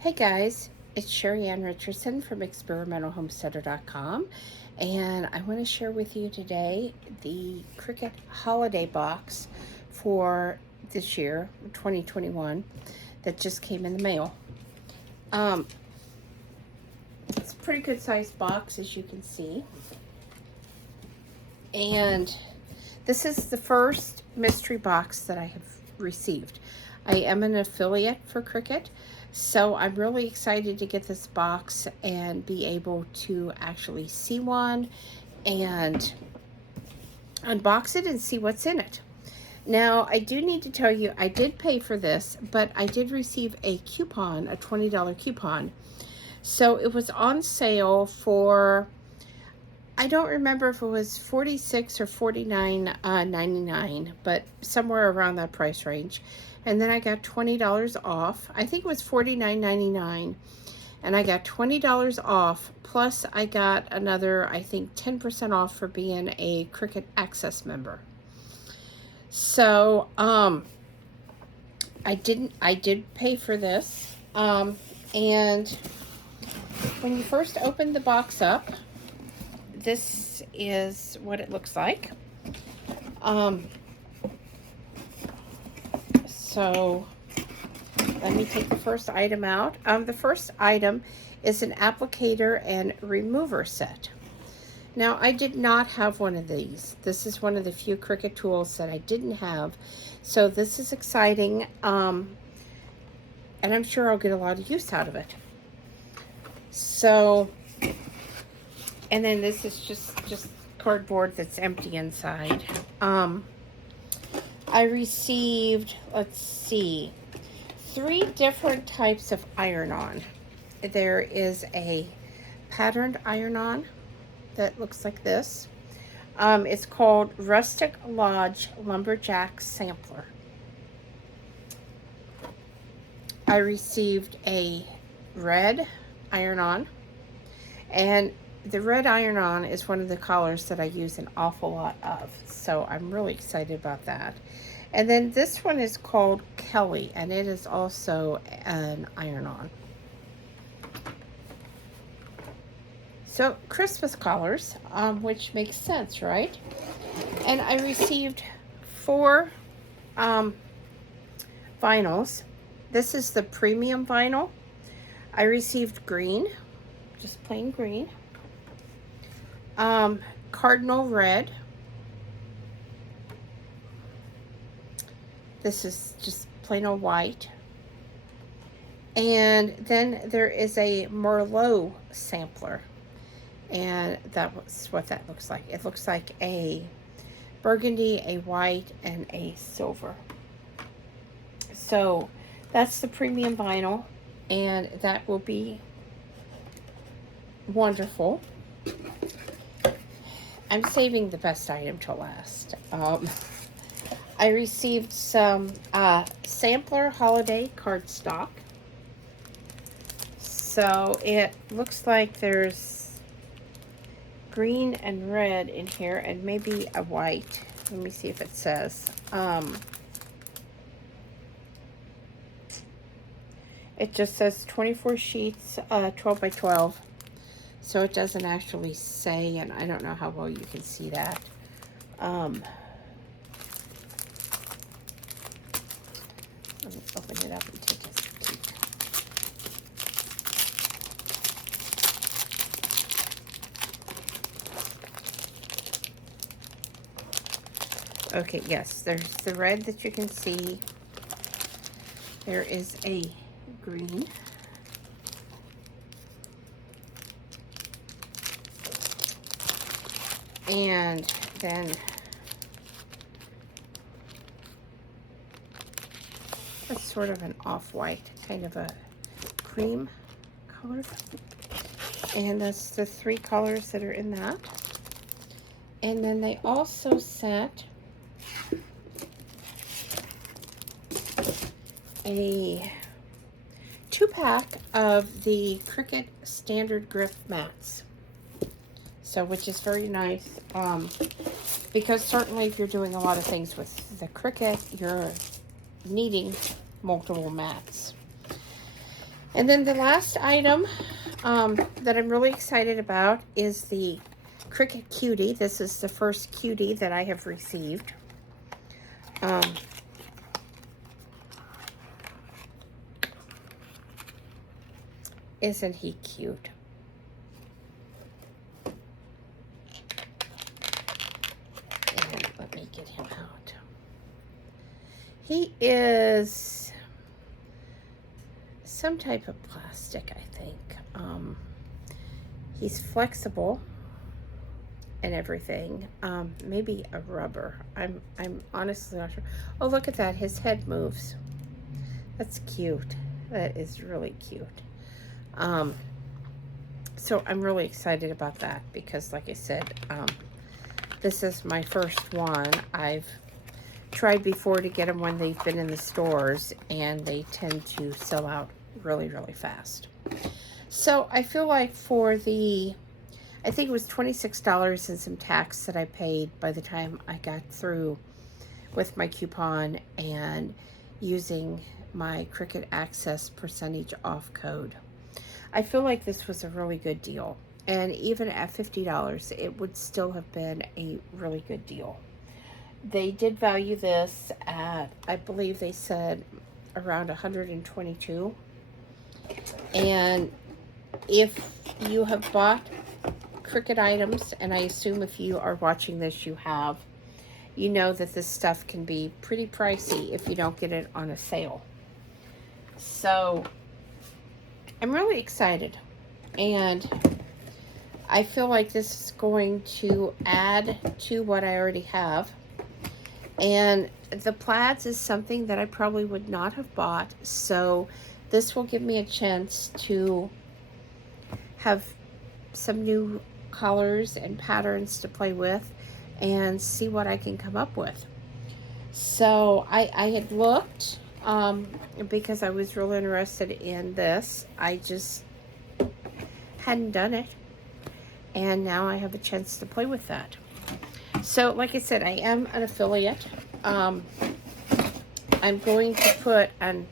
Hey guys, it's Sheri Ann Richerson from experimentalhomesteader.com, and I want to share with you today the Cricut Holiday Box for this year, 2021, that just came in the mail. It's a pretty good sized box, as you can see, and this is the first mystery box that I have received. I am an affiliate for Cricut, so I'm really excited to get this box and be able to actually see one and unbox it and see what's in it. Now, I do need to tell you, I did pay for this, but I did receive a coupon, a $20 coupon. So it was on sale for, I don't remember if it was $46 or $49.99, but somewhere around that price range. And then I got $20 off. I think it was $49.99, and I got $20 off, plus I got another, I think, 10% off for being a Cricut Access member. So I did pay for this, and when you first open the box up, this is what it looks like. So let me take the first item out. The first item is an applicator and remover set. Now, I did not have one of these. This is one of the few Cricut tools that I didn't have. So this is exciting, and I'm sure I'll get a lot of use out of it. So, and then this is just cardboard that's empty inside. I received, let's see, 3 different types of iron-on. There is a patterned iron-on that looks like this. It's called Rustic Lodge Lumberjack Sampler. I received a red iron-on, and the red iron-on is one of the colors that I use an awful lot of, so I'm really excited about that. And then this one is called Kelly, and it is also an iron-on. So Christmas colors, which makes sense, right? And I received 4 vinyls. This is the premium vinyl. I received green, just plain green. Cardinal red. This is just plain old white. And then there is a Merlot sampler. And that was what that looks like. It looks like a burgundy, a white, and a silver. So that's the premium vinyl, and that will be wonderful. I'm saving the best item till last. I received some sampler holiday cardstock. So it looks like there's green and red in here, and maybe a white. Let me see if it says. It just says 24 sheets, 12 by 12. So it doesn't actually say, and I don't know how well you can see that. Let me open it up and take a peek. Okay, yes, there's the red that you can see. There is a green. And then it's sort of an off-white, kind of a cream color. And that's the 3 colors that are in that. And then they also sent a 2-pack of the Cricut standard grip mats. So, which is very nice, because certainly if you're doing a lot of things with the Cricut, you're needing multiple mats. And then the last item that I'm really excited about is the Cricut Cutie. This is the first Cutie that I have received. Isn't he cute? And let me get him out. He is some type of plastic, I think. He's flexible and everything. Maybe a rubber. I'm honestly not sure. Oh, look at that. His head moves. That's cute. That is really cute. So I'm really excited about that because, like I said, this is my first one. I've tried before to get them when they've been in the stores, and they tend to sell out really, really fast. So I feel like for the, I think it was $26 and some tax that I paid by the time I got through with my coupon and using my Cricut Access percentage off code. I feel like this was a really good deal. And even at $50, it would still have been a really good deal. They did value this at, I believe they said, around $122. And if you have bought Cricut items, and I assume if you are watching this you have, you know that this stuff can be pretty pricey if you don't get it on a sale. So I'm really excited, and I feel like this is going to add to what I already have. And the plaids is something that I probably would not have bought, so this will give me a chance to have some new colors and patterns to play with and see what I can come up with. So I had looked because I was really interested in this. I just hadn't done it, and now I have a chance to play with that. So like I said, I am an affiliate. I'm going to put an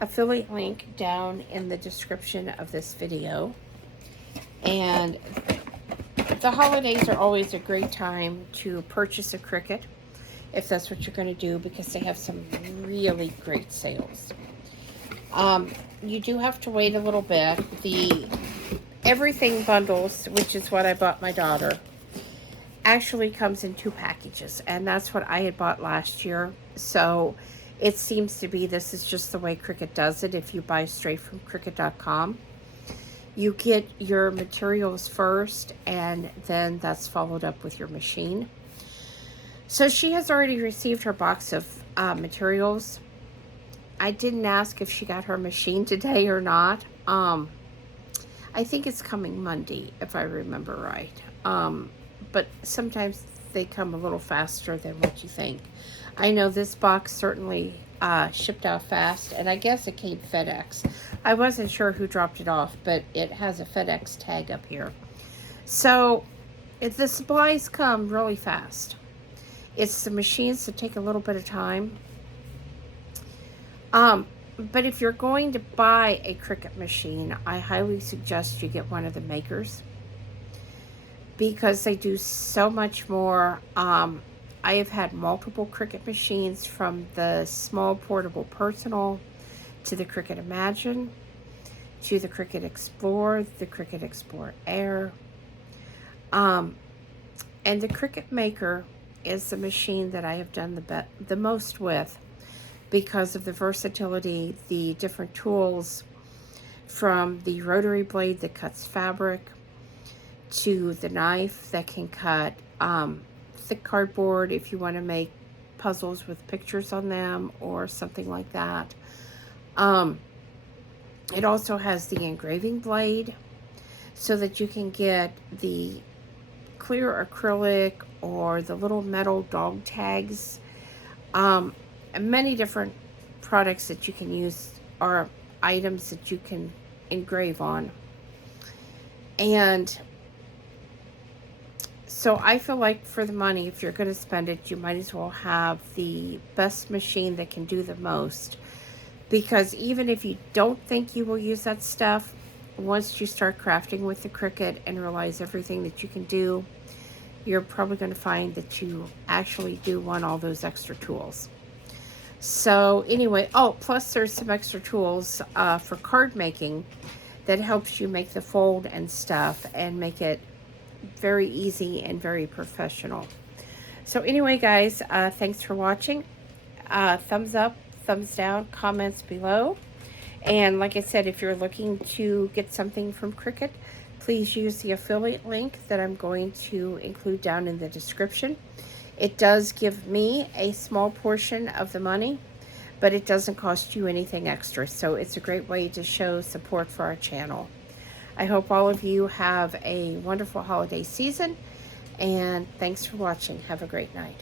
affiliate link down in the description of this video. And the holidays are always a great time to purchase a Cricut, if that's what you're going to do, because they have some really great sales. You do have to wait a little bit. The everything bundles, which is what I bought my daughter, actually comes in 2 packages, and that's what I had bought last year. So it seems to be this is just the way Cricut does it. If you buy straight from Cricut.com, you get your materials first, and then that's followed up with your machine. So she has already received her box of materials. I didn't ask if she got her machine today or not. I think it's coming Monday, if I remember right. But sometimes they come a little faster than what you think. I know this box certainly shipped out fast, and I guess it came FedEx. I wasn't sure who dropped it off, but it has a FedEx tag up here. So the supplies come really fast. It's the machines that take a little bit of time. But if you're going to buy a Cricut machine, I highly suggest you get one of the makers, because they do so much more. I have had multiple Cricut machines, from the small portable personal to the Cricut Imagine to the Cricut Explore, the Cricut Explore Air. And the Cricut Maker is the machine that I have done the most with, because of the versatility, the different tools, from the rotary blade that cuts fabric to the knife that can cut thick cardboard if you want to make puzzles with pictures on them or something like that. It also has the engraving blade, so that you can get the clear acrylic or the little metal dog tags. Many different products that you can use, or items that you can engrave on. And so I feel like for the money, if you're going to spend it, you might as well have the best machine that can do the most. because even if you don't think you will use that stuff, once you start crafting with the Cricut and realize everything that you can do, you're probably going to find that you actually do want all those extra tools. So anyway, oh, plus there's some extra tools for card making that helps you make the fold and stuff and make it very easy and very professional. So anyway, guys, thanks for watching. Thumbs up, thumbs down, comments below. And like I said, if you're looking to get something from Cricut, please use the affiliate link that I'm going to include down in the description. It does give me a small portion of the money, but it doesn't cost you anything extra. So it's a great way to show support for our channel. I hope all of you have a wonderful holiday season, and thanks for watching. Have a great night.